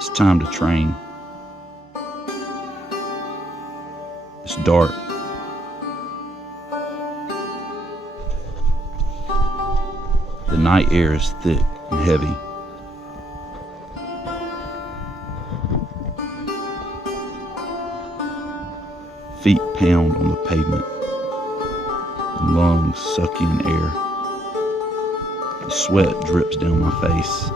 It's time to train. It's dark. The night air is thick and heavy. Feet pound on the pavement, and lungs suck in air. The sweat drips down my face.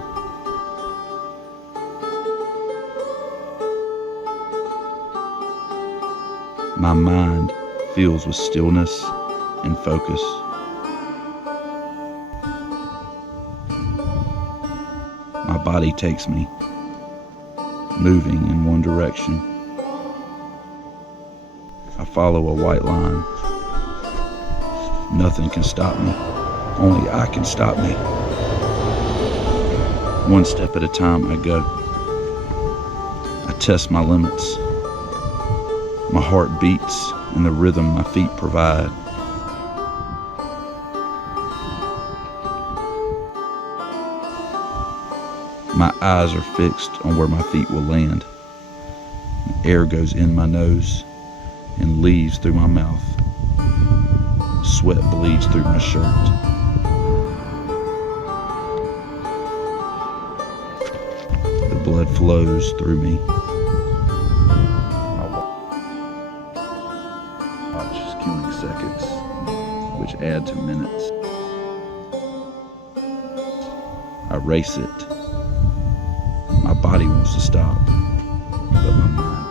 My mind fills with stillness and focus. My body takes me, moving in one direction. I follow a white line. Nothing can stop me. Only I can stop me. One step at a time I go. I test my limits. My heart beats in the rhythm my feet provide. My eyes are fixed on where my feet will land. Air goes in my nose and leaves through my mouth. Sweat bleeds through my shirt. The blood flows through me. Watch is killing seconds, which add to minutes. I race it. My body wants to stop, but my mind